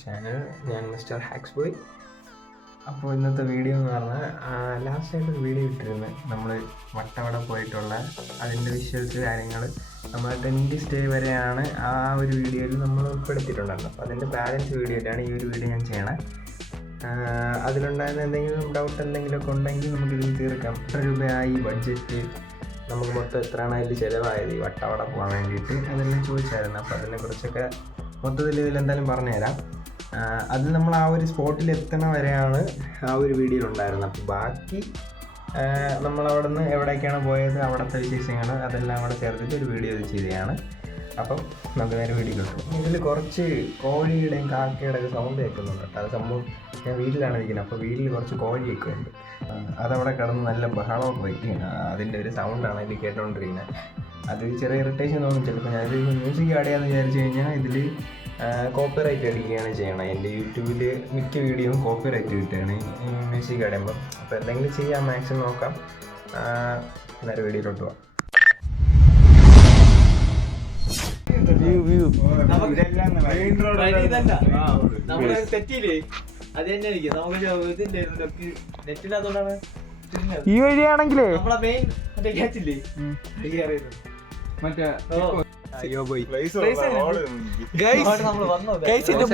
Channel ഞാൻ mister hacks boy. അപ്പോൾ ഇന്നത്തെ വീഡിയോ എന്ന് പറഞ്ഞാൽ ലാസ്റ്റായിട്ടൊരു വീഡിയോ ഇട്ടിരുന്നു. നമ്മൾ വട്ടവട പോയിട്ടുള്ള അതിൻ്റെ വിഷ്വൽസ് കാര്യങ്ങൾ നമ്മൾ 10 സ്റ്റേ വരെയാണ് ആ ഒരു വീഡിയോയിൽ നമ്മൾ ഉൾപ്പെടുത്തിയിട്ടുണ്ടായിരുന്നു. അപ്പോൾ അതിൻ്റെ ബാലൻസ് വീഡിയോയിലാണ് ഈ ഒരു വീഡിയോ ഞാൻ ചെയ്യണേ. അതിലുണ്ടായിരുന്ന എന്തെങ്കിലും ഡൗട്ട് എന്തെങ്കിലുമൊക്കെ ഉണ്ടെങ്കിൽ നമുക്കിതിൽ തീർക്കാം. എത്ര രൂപയായി ബഡ്ജറ്റ്, നമുക്ക് മൊത്തം എത്രയാണ് അതിൽ ചിലവായത് ഈ വട്ടവട പോകാൻ വേണ്ടിയിട്ട്, അതെല്ലാം ചോദിച്ചായിരുന്നു. അപ്പോൾ അതിനെക്കുറിച്ചൊക്കെ മൊത്തത്തിൽ ഇതിലെന്തായാലും പറഞ്ഞുതരാം. അതിൽ നമ്മൾ ആ ഒരു സ്പോട്ടിൽ എത്തണ വരെയാണ് ആ ഒരു വീഡിയോ ഉണ്ടായിരുന്നത്. അപ്പോൾ ബാക്കി നമ്മളവിടെ നിന്ന് എവിടേക്കാണ് പോയത്, അവിടുത്തെ വിശേഷങ്ങൾ അതെല്ലാം കൂടെ ചേർത്തിട്ട് ഒരു വീഡിയോ ചെയ്തതാണ്. അപ്പം നമുക്ക് നേരെ വീഡിയോയിലോട്ട്. ഇതിൽ കുറച്ച് കോഴിയുടെയും കാക്കയുടെയൊക്കെ സൗണ്ട് കേൾക്കുന്നുണ്ട് കേട്ടോ. അത് സംഭവം ഞാൻ വീട്ടിലാണ് ഇരിക്കുന്നത്. അപ്പോൾ വീട്ടിൽ കുറച്ച് കോഴിയൊക്കെ ഉണ്ട്. അതവിടെ കിടന്ന് നല്ല ബഹളമൊക്കെ വയ്ക്കുകയാണ്. അതിൻ്റെ ഒരു സൗണ്ടാണ് ഇതിൽ കേട്ടുകൊണ്ടിരിക്കുന്നത്. അത് ചെറിയ ഇറിറ്റേഷൻ തോന്നും ചിലപ്പോൾ. ഞാനൊരു മ്യൂസിക് ആഡ് ചെയ്യാമെന്ന് വിചാരിച്ചു കഴിഞ്ഞാൽ ഇതിൽ കോപ്പിറൈറ്റ് അടിക്കുകയാണ് ചെയ്യണം. എൻ്റെ യൂട്യൂബിൽ മിക്ക വീഡിയോയും കോപ്പിറൈറ്റ് കിട്ടുകയാണ് മ്യൂസിക് ആടുമ്പോൾ. അപ്പോൾ എന്തെങ്കിലും ചെയ്യാൻ മാക്സിമം നോക്കാം. നേരെ വീഡിയോയിലോട്ട് പോവാം. ഈ വഴിയാണെങ്കിലേ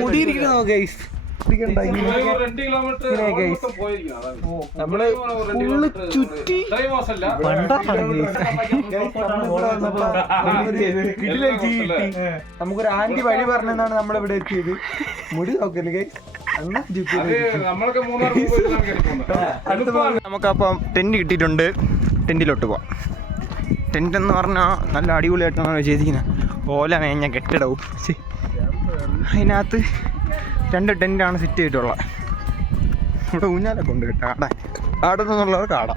മുടിയിരിക്കണോ ഗൈസ്? നമ്മള് ഫുള്ള് ചുറ്റി നമുക്കൊരു ആന്റി വഴി പറഞ്ഞെന്നാണ് നമ്മളിവിടെ എത്തിയത്. മുടി നോക്കല്ലേ ഗൈസ്? നമുക്കപ്പം ടെന്റ് കിട്ടിയിട്ടുണ്ട്. ടെന്റിലോട്ട് പോവാം. ടെന്റ് എന്ന് പറഞ്ഞാൽ നല്ല അടിപൊളിയായിട്ടാണ് ചെയ്തിരിക്കുന്നത്. ഓല മേഞ്ഞ കെട്ടിടവും. അതിനകത്ത് 2 ടെന്റാണ് സെറ്റ് ചെയ്തിട്ടുള്ളത്. ഇവിടെ ഊഞ്ഞാലൊക്കെ ഉണ്ട് കേട്ടോ. ആടെ നിന്നുള്ളവർ കാട.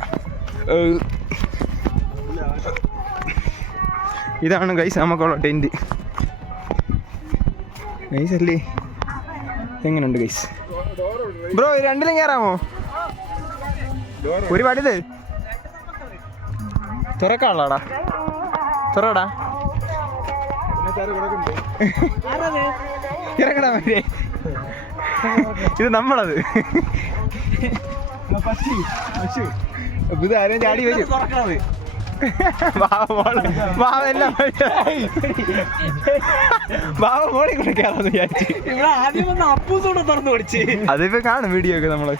ഇതാണ് ഗൈസ് നമുക്കുള്ള ടെന്റ്. ഗൈസ് അല്ലേ, എങ്ങനെയുണ്ട് ഗൈസ്? ബ്രോ രണ്ടിലും കയറാമോ? ഒരു പടിത് തുറക്കാളാടാ, തുറടാ, ഇറങ്ങടാ മറ്റേ. ഇത് നമ്മളത്. ഇത് ആരും ചാടി വരും. ബാബ മോളെ കൂടെ കയറാന്ന് വിചാരിച്ചു. അതിപ്പോ കാണും വീഡിയോ ഒക്കെ നമ്മള്.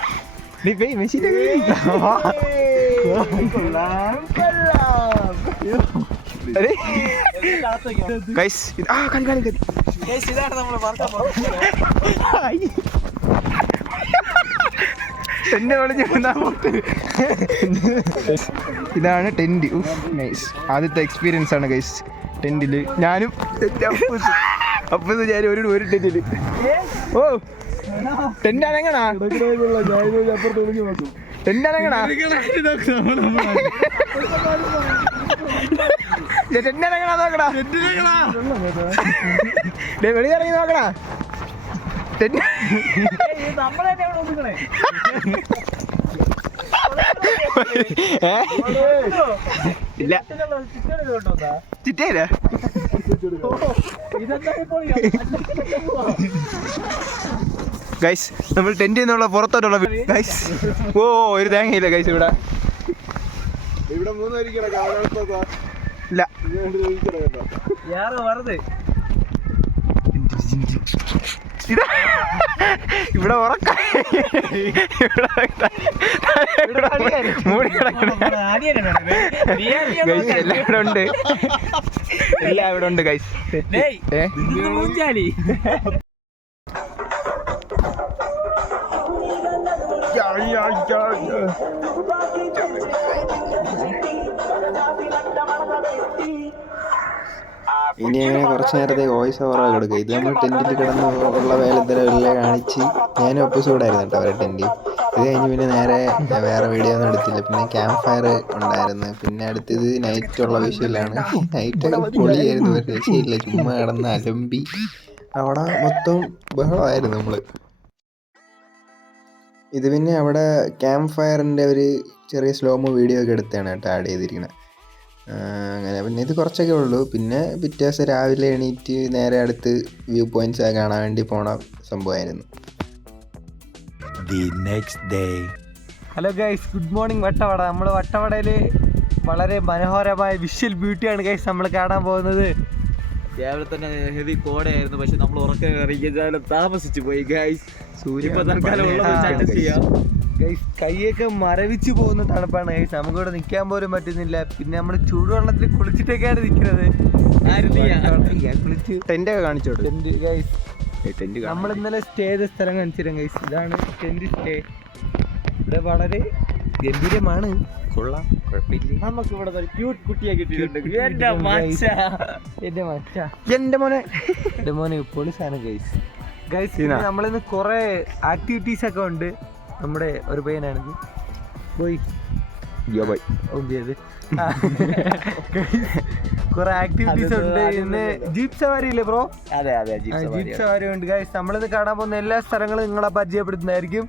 ഇതാണ് ടെന്റ്. നൈസ്. ആദ്യത്തെ എക്സ്പീരിയൻസ് ആണ് ഗൈസ് ടെന്റില്. ഞാനും അപ്പൂസ് ഞാൻ ഒരു ടെന്റില്. ഓ ടെന്റ് അനങ്ങണാ, ടെന്റ് അനങ്ങണാ, ടെന്റ് അനങ്ങണാ, നോക്കടാ വെളിയിറങ്ങി നോക്കടാ. ഇല്ല ചിറ്റയില്ല. ഗൈസ് നമ്മൾ ടെന്റിൽ നിന്നുള്ള പുറത്തോട്ടുള്ള ഗൈസ്. ഓ ഒരു തേങ്ങയില്ല ഗൈസ് ഇവിടെ. ഇല്ല ഇവിടെ ഉറക്ക എല്ലാം ഇവിടെ ഉണ്ട്. എല്ലാം ഇവിടെ ഉണ്ട് ഗൈസ്. ഇനി അങ്ങനെ കുറച്ച് നേരത്തെ വോയിസ് ഓവറൊക്കെ എടുക്കുക. ഇത് നമ്മൾ ടെൻറ്റിൽ കിടന്ന് ഉള്ള വേലത്തരമെല്ലാം കാണിച്ച് ഞാനും എപ്പിസോഡായിരുന്നു കേട്ടോ അവരുടെ ടെൻറ്റ്. ഇത് കഴിഞ്ഞ് പിന്നെ നേരെ വേറെ വീഡിയോ ഒന്നും എടുത്തില്ല. പിന്നെ ക്യാമ്പ് ഫയർ ഉണ്ടായിരുന്നു. പിന്നെ അടുത്തത് നൈറ്റുള്ള വിഷയമാണ്. നൈറ്റൊക്കെ പൊളിയായിരുന്നു. ഒരു രക്ഷയില്ല. ചുമ്മാ കിടന്ന് അലമ്പി അവിടെ മൊത്തം ബഹളമായിരുന്നു നമ്മൾ. ഇത് പിന്നെ അവിടെ ക്യാമ്പ് ഫയറിൻ്റെ ഒരു ചെറിയ സ്ലോമോ വീഡിയോ ഒക്കെ എടുത്താണ് കേട്ടോ ആഡ് ചെയ്തിരിക്കുന്നത്. അങ്ങനെ പിന്നെ ഇത് കുറച്ചൊക്കെ ഉള്ളൂ. പിന്നെ പിറ്റേ ദിവസം രാവിലെ എണീറ്റ് നേരെ അടുത്ത് വ്യൂ പോയിൻറ്റ്സ് കാണാൻ വേണ്ടി പോണ സംഭവമായിരുന്നു. Hello guys, good morning Vattavada. നമ്മൾ വട്ടവടയിൽ വളരെ മനോഹരമായ വിഷ്വൽ ബ്യൂട്ടിയാണ് ഗൈസ് നമ്മൾ കാണാൻ പോകുന്നത്. രാവിലെ തന്നെ ഹെവി കോടയായിരുന്നു, പക്ഷെ നമ്മൾ ഉറക്കം ഇറങ്ങിയ താമസിച്ചു പോയി ഗൈസ്. ഗൈസ് കൈയൊക്കെ മരവിച്ചു പോകുന്ന തണുപ്പാണ് ഗൈസ്, നമുക്കിവിടെ നിൽക്കാൻ പോലും പറ്റുന്നില്ല. പിന്നെ നമ്മൾ ചൂടുവെള്ളത്തിൽ കുളിച്ചിട്ടൊക്കെയാണ് നിൽക്കുന്നത്. കുളിച്ച് ടെൻ്റൊക്കെ കാണിച്ചോളൂ. ടെന്റ് ഗൈസ്, നമ്മൾ ഇന്നലെ സ്റ്റേ ചെയ്ത സ്ഥലം കാണിച്ചിരാം ഗൈസ്. ഇതാണ് ടെന്റ് സ്റ്റേ. ഇവിടെ വളരെ ഗംഭീരമാണ്, കൊള്ളാം, കുഴപ്പമില്ല. നമുക്ക് ഇവിടെ ഒരു ക്യൂട്ട് കുട്ടിയെ കിട്ടിയിട്ടുണ്ട്. എന്റെ മോനെ പൊളിസാണ് ഗൈസ്. ഗൈസ് നമ്മളിന്ന് കുറെ ആക്ടിവിറ്റീസ് ഒക്കെ ഉണ്ട്. നമ്മുടെ ഒരു പയ്യനാണിത്, പോയി കുറെ ആക്ടിവിറ്റീസ് ഉണ്ട്. ഇന്ന് ജീപ്പ് സവാരി ഇല്ലേ ബ്രോ? അതെ അതെ, ജീപ്പ് സവാരി ഉണ്ട് ഗൈസ്. നമ്മളിന്ന് കാണാൻ പോകുന്ന എല്ലാ സ്ഥലങ്ങളും നിങ്ങളെ പരിചയപ്പെടുത്തുന്നതായിരിക്കും.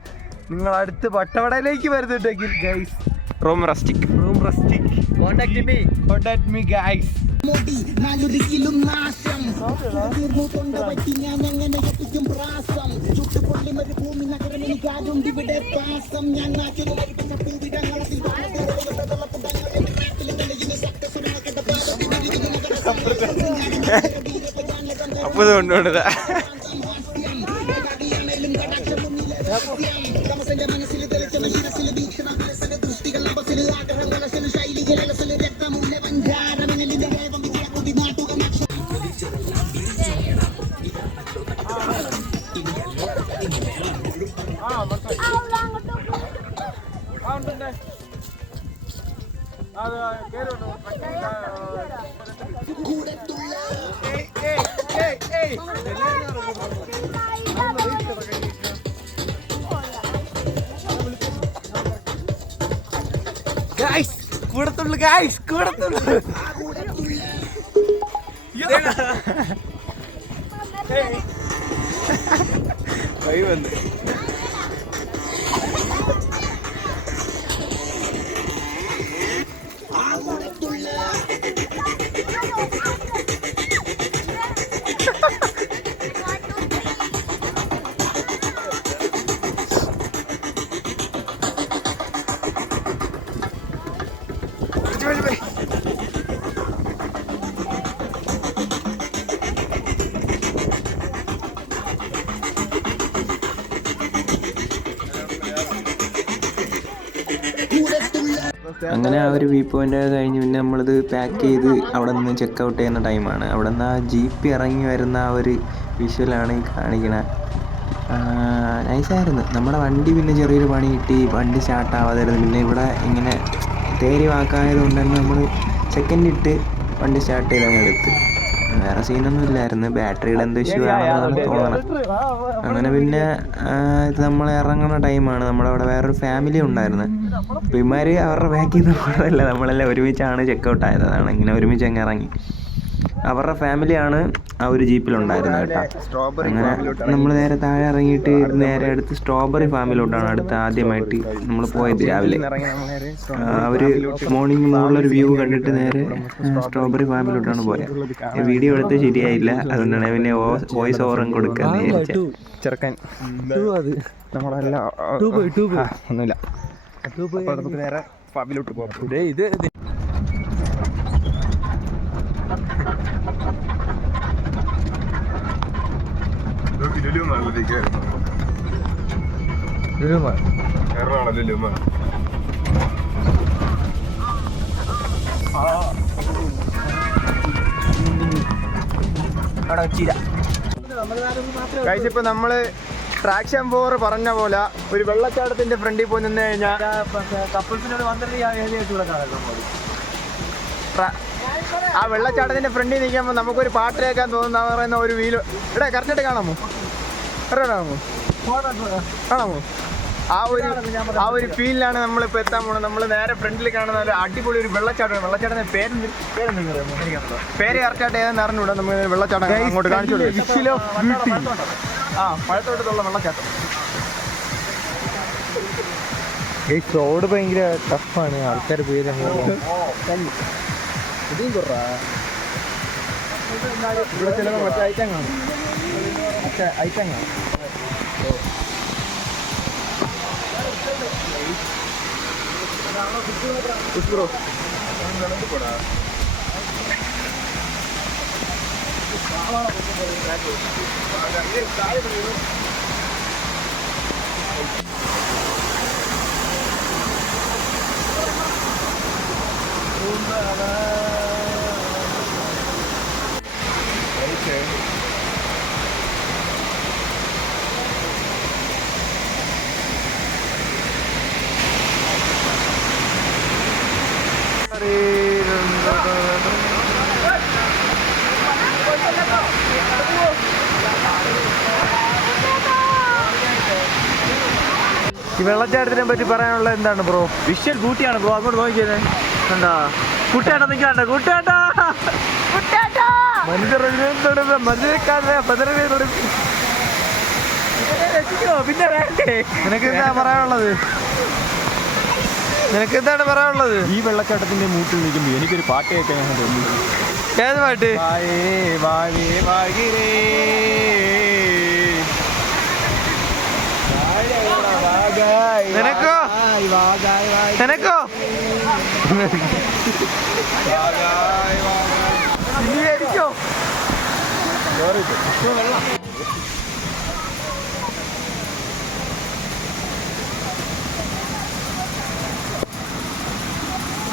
നിങ്ങൾ അടുത്ത് വട്ടവടയിലേക്ക് വരുന്നുണ്ടെങ്കിൽ guys, room rustic contact me guys. അപ്പോൾ ഇത് കൊണ്ടുപോകണതാ. Guys കൂടത്തുള്ളു, guys കൂടത്തുള്ളു. വന്ന് അങ്ങനെ ആ ഒരു വ്യൂ പോയിൻ്റ് കഴിഞ്ഞ് പിന്നെ നമ്മളിത് പാക്ക് ചെയ്ത് അവിടെ നിന്ന് ചെക്ക് ഔട്ട് ചെയ്യുന്ന ടൈമാണ്. അവിടെ നിന്ന് ആ ജീപ്പ് ഇറങ്ങി വരുന്ന ആ ഒരു വിഷ്വലാണ് ഈ കാണിക്കണത്. നൈസായിരുന്നു. നമ്മുടെ വണ്ടി പിന്നെ ചെറിയൊരു പണി കിട്ടി, വണ്ടി സ്റ്റാർട്ടാവാതായിരുന്നു. പിന്നെ ഇവിടെ ഇങ്ങനെ തേരി വാക്കായതുകൊണ്ട് തന്നെ നമ്മൾ സെക്കൻഡ് ഇട്ട് വണ്ടി സ്റ്റാർട്ട് ചെയ്ത് അങ്ങ് എടുത്ത്. വേറെ സീനൊന്നും ഇല്ലായിരുന്നു, ബാറ്ററിയുടെ എന്തോ ഇഷ്യൂ ആണെന്നാണ് തോന്നണം. അങ്ങനെ പിന്നെ ഇത് നമ്മൾ ഇറങ്ങുന്ന ടൈമാണ്. നമ്മുടെ അവിടെ വേറൊരു ഫാമിലി ഉണ്ടായിരുന്നു. അപ്പോൾ ഇവന്മാർ അവരുടെ ബാക്കിൽ നിന്ന് പോകല്ല, നമ്മളെല്ലാം ഒരുമിച്ചാണ് ചെക്കൗട്ട് ആയത്. അതാണ് ഇങ്ങനെ ഒരുമിച്ച് അങ്ങ് ഇറങ്ങി. അവരുടെ ഫാമിലിയാണ് ആ ഒരു ജീപ്പിലുണ്ടായിരുന്നത് കേട്ടോ. അങ്ങനെ നമ്മൾ നേരെ താഴെ ഇറങ്ങിയിട്ട് നേരെ അടുത്ത് സ്ട്രോബെറി ഫാമിലോട്ടാണ് അടുത്ത് ആദ്യമായിട്ട് നമ്മൾ പോയത്. രാവിലെ അവർ മോർണിംഗ് മുകളിലൊരു വ്യൂ കണ്ടിട്ട് നേരെ സ്ട്രോബെറി ഫാമിലോട്ടാണ് പോയത്. വീഡിയോ എടുത്ത് ശരിയായില്ല, അതുകൊണ്ടാണ് പിന്നെ വോയിസ് ഓവറും കൊടുക്കാന്ന് വിചാരിച്ചത്. ചെറുക്കൻ നമ്മളെല്ലാം ഒന്നുമില്ല, നേരെ ഫാമിലോട്ട് പോകാം. ഇത് ഇപ്പൊ നമ്മള് ട്രാക്ഷൻ 4 പറഞ്ഞ പോലെ ഒരു വെള്ളച്ചാട്ടത്തിന്റെ ഫ്രണ്ടിൽ പോയി നിന്ന് കഴിഞ്ഞാൽ കപ്പിൾസിനോട് ആ വെള്ളച്ചാട്ടത്തിന്റെ ഫ്രണ്ടിൽ നിൽക്കുമ്പോൾ നമുക്കൊരു പാട്ട് കേൾക്കാൻ തോന്നുന്ന പറയുന്ന ഒരു വീല്. ഇവിടെ കറക്റ്റായിട്ട് കാണാമോ? കാണാമോ? ആ ഒരു ഫീലിലാണ് നമ്മളിപ്പോൾ എത്താൻ പോകുന്നത്. നമ്മൾ നേരെ ഫ്രണ്ടിൽ കാണുന്ന ഒരു അടിപൊളി ഒരു വെള്ളച്ചാട്ടമാണ്. വെള്ളച്ചാട്ടത്തിന്റെ പേര് കറക്റ്റായിട്ട് ഏതെന്ന് അറിഞ്ഞൂടാ. നമ്മൾ വെള്ളച്ചാട്ടം അങ്ങോട്ട് കാണിച്ചു പഴത്തോട്ടത്തുള്ള വെള്ളച്ചാട്ടം. റോഡ് ഭയങ്കര ടഫാണ്, ആൾക്കാർ പേര് ഇവിടെ ചില മറ്റേ ഐറ്റം കാണും, മറ്റേ ഐറ്റം കാണും. ബ്രോ ഈ വെള്ളച്ചാട്ടത്തിനെ പറ്റി പറയാനുള്ള എന്താണ് ബ്രോ? Visual ബ്യൂട്ടിയാണ് bro. അങ്ങോട്ട് നോക്കിയത് കണ്ടാ കുട്ടിയാട്ട നിൽക്കാണ്ട കുട്ടിയാട്ടാ പിന്നെ വേണ്ടേ? നിനക്ക് എന്താണ് പറയാനുള്ളത്? ഈ വെള്ളച്ചാട്ടത്തിന്റെ മൂട്ടിൽ നിൽക്കുമ്പോൾ എനിക്കൊരു പാട്ട് കേൾക്കാൻ ഞാൻ തോന്നി. ഏത് പാട്ട്? നിനക്കോ? എനിക്കോ?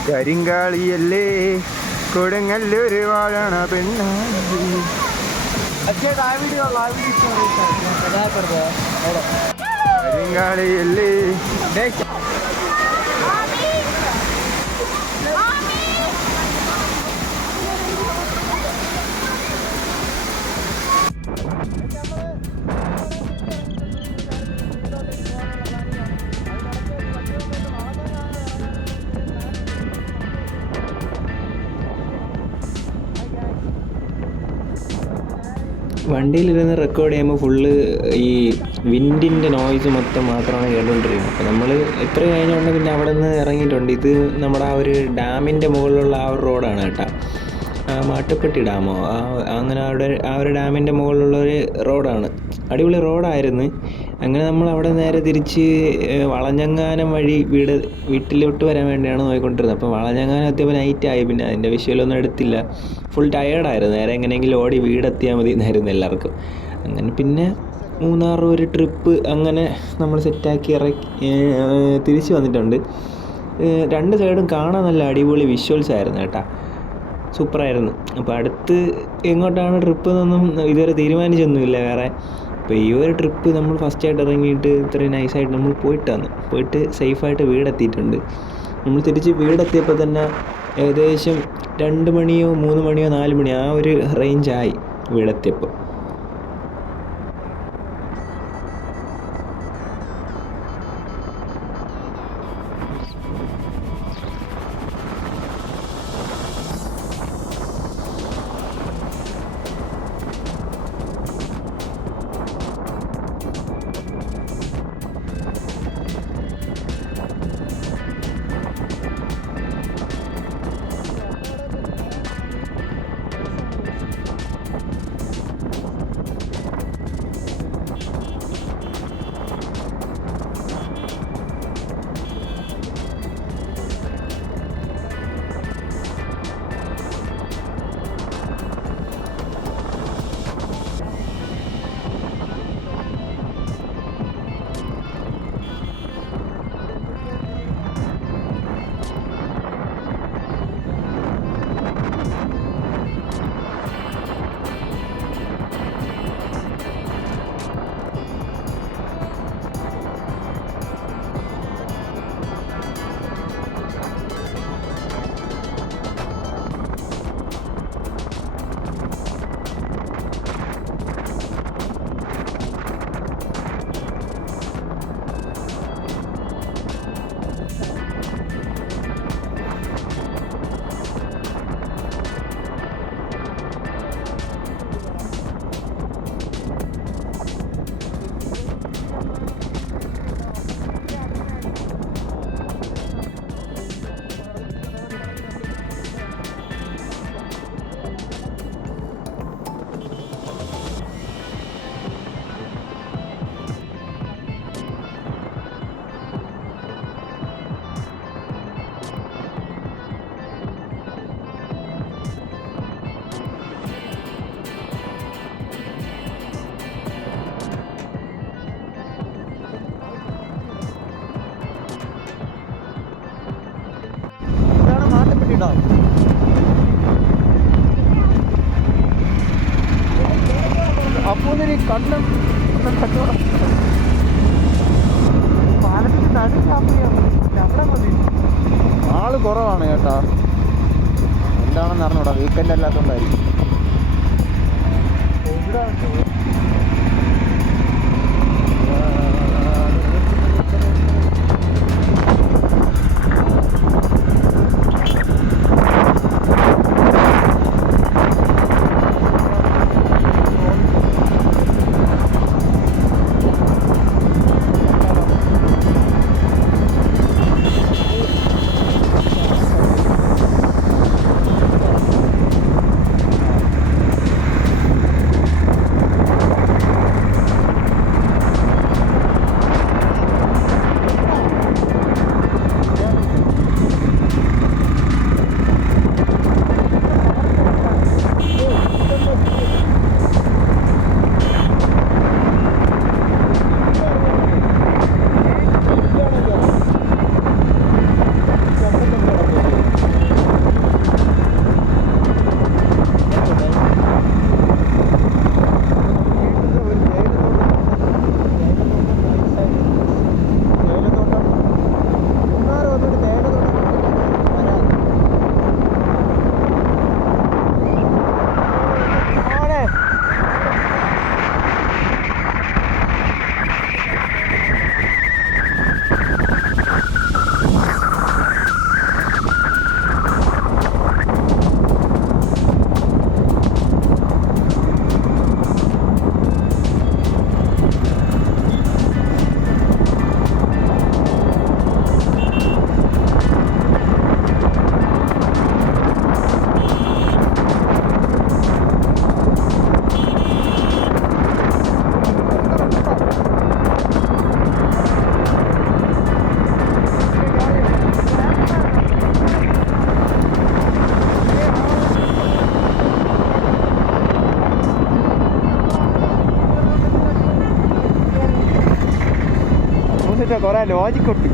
കരിങ്കാളിയല്ലേ കൊടുങ്ങല്ലൊരു വാഴണ പെണ്ണാളി. കരിങ്കാളിയല്ലേ വണ്ടിയിലിരുന്ന് റെക്കോർഡ് ചെയ്യുമ്പോൾ ഫുള്ള് ഈ വിൻഡിൻ്റെ നോയ്സ് മാത്രമാണ് കേട്ടുകൊണ്ടിരിക്കുന്നത്. അപ്പോൾ നമ്മൾ എത്ര കഴിഞ്ഞുകൊണ്ട് പിന്നെ അവിടെ നിന്ന് ഇറങ്ങിയിട്ടുണ്ട്. ഇത് നമ്മുടെ ആ ഒരു ഡാമിൻ്റെ മുകളിലുള്ള ആ ഒരു റോഡാണ് കേട്ടോ, മാട്ടുപ്പെട്ടി ഡാമോ അങ്ങനെ അവിടെ ആ ഒരു ഡാമിൻ്റെ മുകളിലുള്ള ഒരു റോഡാണ്. അടിപൊളി റോഡായിരുന്നു. അങ്ങനെ നമ്മൾ അവിടെ നേരെ തിരിച്ച് വളഞ്ഞങ്ങാനം വഴി വീട്ടിലോട്ട് വരാൻ വേണ്ടിയാണ് നോക്കിക്കൊണ്ടിരുന്നത്. അപ്പോൾ വളഞ്ഞങ്ങാനം എത്തിയപ്പോൾ നൈറ്റായി. പിന്നെ അതിൻ്റെ വിഷ്വലൊന്നും എടുത്തില്ല. ഫുൾ ടയേർഡായിരുന്നു. നേരെ എങ്ങനെയെങ്കിലും ഓടി വീടെത്തിയാൽ മതി എന്നായിരുന്നു എല്ലാവർക്കും. അങ്ങനെ പിന്നെ മൂന്നാർ ഒരു ട്രിപ്പ് അങ്ങനെ നമ്മൾ സെറ്റാക്കി തിരിച്ച് വന്നിട്ടുണ്ട്. രണ്ട് സൈഡും കാണാൻ നല്ല അടിപൊളി വിഷ്വൽസ് ആയിരുന്നു കേട്ടോ, സൂപ്പറായിരുന്നു. അപ്പോൾ അടുത്ത് എങ്ങോട്ടാണ് ട്രിപ്പ് എന്നൊന്നും ഇതുവരെ തീരുമാനിച്ചൊന്നുമില്ല വേറെ. അപ്പോൾ ഈ ഒരു ട്രിപ്പ് നമ്മൾ ഫസ്റ്റായിട്ട് ഇറങ്ങിയിട്ട് ഇത്രയും നൈസായിട്ട് നമ്മൾ പോയിട്ട് സേഫായിട്ട് വീടെത്തിയിട്ടുണ്ട്. നമ്മൾ തിരിച്ച് വീടെത്തിയപ്പോൾ തന്നെ ഏകദേശം 2 മണിയോ 3 മണിയോ 4 മണിയോ ആ ഒരു റേഞ്ചായി വീടെത്തിയപ്പോൾ. കേട്ടോ. അപ്പോൾ കണ്ണം പാലത്തിന്റെ അവിടെ മതി. ആള് കുറവാണ് കേട്ടോ. എന്താണെന്ന് അറിഞ്ഞൂടാ, വീക്കെൻഡ് അല്ലാത്തതുകൊണ്ടായിരിക്കും. കുറെ ലോജിക്കുണ്ട്.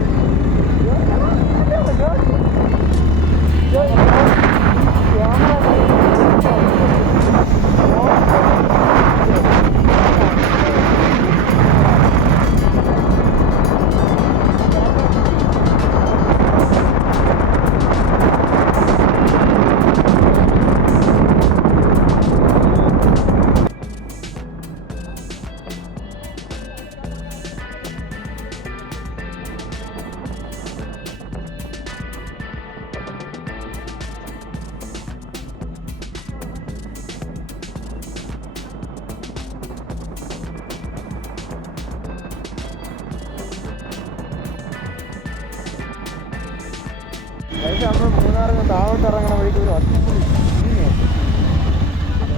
നമ്മൾ മൂന്നാറിന് താഴോട്ട് ഇറങ്ങണ വഴിക്ക് ഒരു അടിപൊളി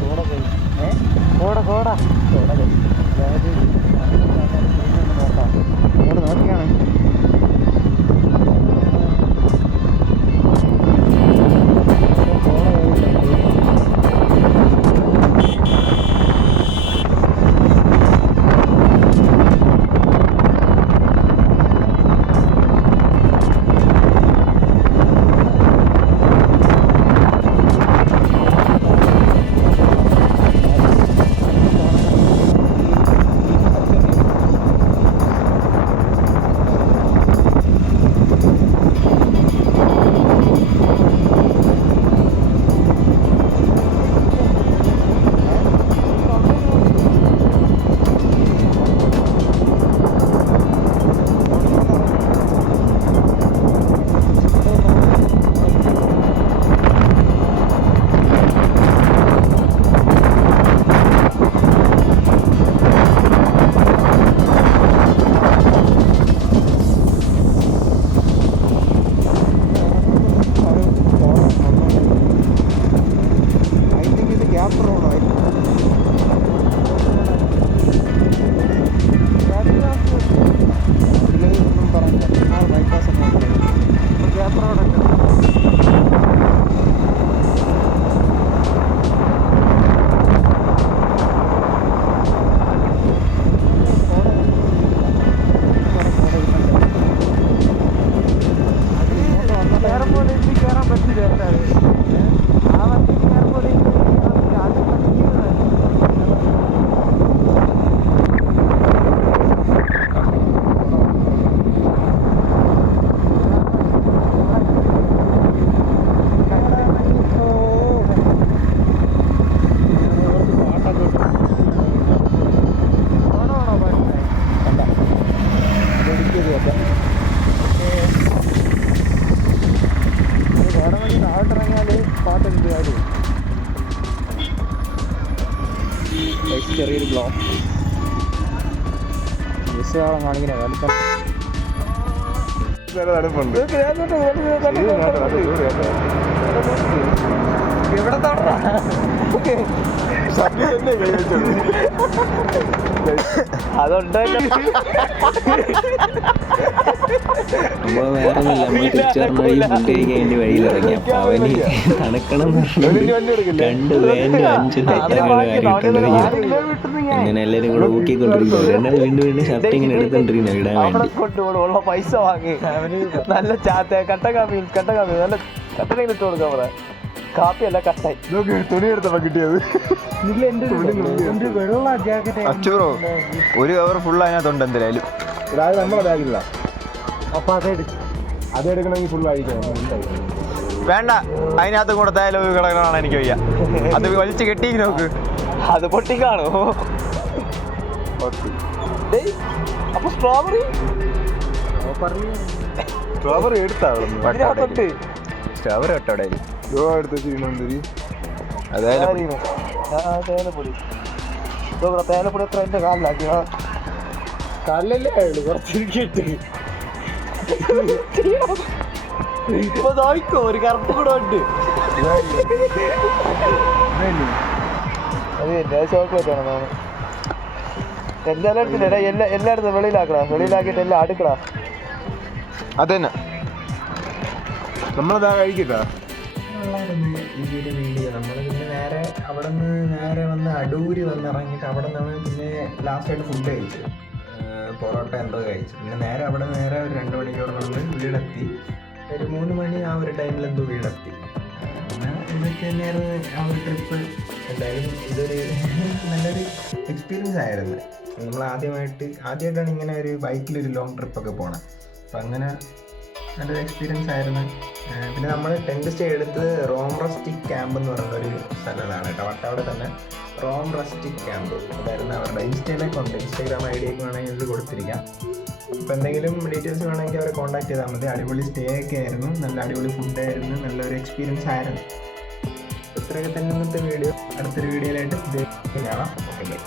കോട കോട കോട അതായത് നോക്കാം അങ്ങോട്ട് നോക്കിയാണ്. ഒറ്റയാളം കാണിക്കണേ തണുപ്പുണ്ട് എവിടെ തൊട്ടാ അതുണ്ടല്ലോ നമ്മൾ വേറെ ഒന്നുമില്ല, നമ്മൾ തിരിച്ചു പറഞ്ഞ വഴി ഫുഡ് കഴിക്കാൻ വേണ്ടി വഴിയിലിറങ്ങി. അപ്പൊ അവന് തണുക്കണം രണ്ട് വേനും 5 ഹെറ്റങ്ങൾ കാര്യമിട്ടുണ്ടെങ്കിൽ അങ്ങനെ എല്ലാവരും കൂടെ ഊക്കിക്കൊണ്ടിരിക്കും. രണ്ടാൾ വീണ്ടും വീണ്ടും ഷർട്ട് ഇങ്ങനെ എടുത്തോണ്ടിരിക്കുന്നു ഇടാൻ വേണ്ടി. ഉള്ള പൈസ വാങ്ങി നല്ല കട്ട കാപ്പി നല്ല കട്ടനെങ്കിലും ഇട്ട് കൊടുക്കാൻ പറയാം. കാപ്പിയല്ല കട്ടായി തുണി എടുത്തപ്പോ കിട്ടിയത് അച്ചൂറോ ഒരു കവർ ഫുൾ അതിനകത്തുണ്ട് എന്തായാലും. നമ്മളെ ബാഗില്ല. അപ്പൊ അതെടുക്കണമെങ്കിൽ ഫുൾ ആയിരിക്കണം. വേണ്ട, അതിനകത്ത് കൊടുത്തായാലും ഒരു കിടക്കണമാണ് എനിക്ക് വയ്യ. അത് വലിച്ചു കെട്ടി നോക്ക്, അത് പൊട്ടിക്കാണോ? അപ്പൊ സ്ട്രോബെറി എടുത്താ സ്ട്രോബെറി ഇട്ടോടെ എടുത്ത് തിരുവനന്തപുരം തേയിലപ്പൊടി തേയിലപ്പൊടി എത്ര എന്റെ കാലിലാക്കി കാലിലല്ലേ ആയുള്ളൂ, കുറച്ചിരിക്കട്ടെ. ഇപ്പൊ നോക്കോ ഒരു കറുപ്പ് കൂടെ ഉണ്ട്. അത് എന്റെ ചോക്ലേറ്റ് ആണ് തോന്നുന്നു. എല്ലായിടത്തില്ല എല്ലായിടത്തും വെളിയിലാക്കിട്ട് എല്ലാം അടുക്കടാ. അതന്നെ നമ്മളതാ കഴിക്കട്ടാ. ഈ വീഡിയോ നമ്മൾ പിന്നെ നേരെ അവിടെ നിന്ന് നേരെ വന്ന് അടൂര് വന്ന് ഇറങ്ങിയിട്ട് അവിടെ നിന്നാണ് പിന്നെ ലാസ്റ്റായിട്ട് ഫുഡ് കഴിച്ചത്. പൊറോട്ട എന്തോ കഴിച്ചു. പിന്നെ നേരെ അവിടെ നേരെ ഒരു 2 മണിക്കൂർ നമ്മൾ വീടെത്തി. ഒരു 3 മണി ആ ഒരു ടൈമിൽ എന്തോ വീടെത്തി. പിന്നെ ഇതൊക്കെ തന്നെയായിരുന്നു ആ ഒരു ട്രിപ്പ്. എന്തായാലും ഇതൊരു നല്ലൊരു എക്സ്പീരിയൻസ് ആയിരുന്നു. നമ്മൾ ആദ്യമായിട്ടാണ് ഇങ്ങനെ ഒരു ബൈക്കിലൊരു ലോങ് ട്രിപ്പൊക്കെ പോകണം. അപ്പം അങ്ങനെ നല്ലൊരു എക്സ്പീരിയൻസ് ആയിരുന്നു. പിന്നെ നമ്മൾ ടെൻറ്റ് സ്റ്റേ എടുത്തത് റോം റസ്റ്റിക് ക്യാമ്പ് എന്ന് പറയുന്നൊരു സ്ഥലമാണ് കേട്ടോ. വട്ടവടെ തന്നെ റോം റസ്റ്റിക് ക്യാമ്പ് അതായിരുന്നു അവരുടെ. ഇൻസ്റ്റയിലൊക്കെ ഉണ്ട്, ഇൻസ്റ്റാഗ്രാം ഐ ഡി ഒക്കെ വേണമെങ്കിൽ ഇത് കൊടുത്തിരിക്കാം. അപ്പോൾ എന്തെങ്കിലും ഡീറ്റെയിൽസ് വേണമെങ്കിൽ അവരെ കോൺടാക്ട് ചെയ്താൽ മതി. അടിപൊളി സ്റ്റേ ഒക്കെ ആയിരുന്നു, നല്ല അടിപൊളി ഫുഡായിരുന്നു, നല്ലൊരു എക്സ്പീരിയൻസ് ആയിരുന്നു. ഇത്രയൊക്കെ തന്നെ ഇന്നത്തെ വീഡിയോ. അടുത്തൊരു വീഡിയോയിലായിട്ട് ഇത് കാണാം. ഓക്കെ.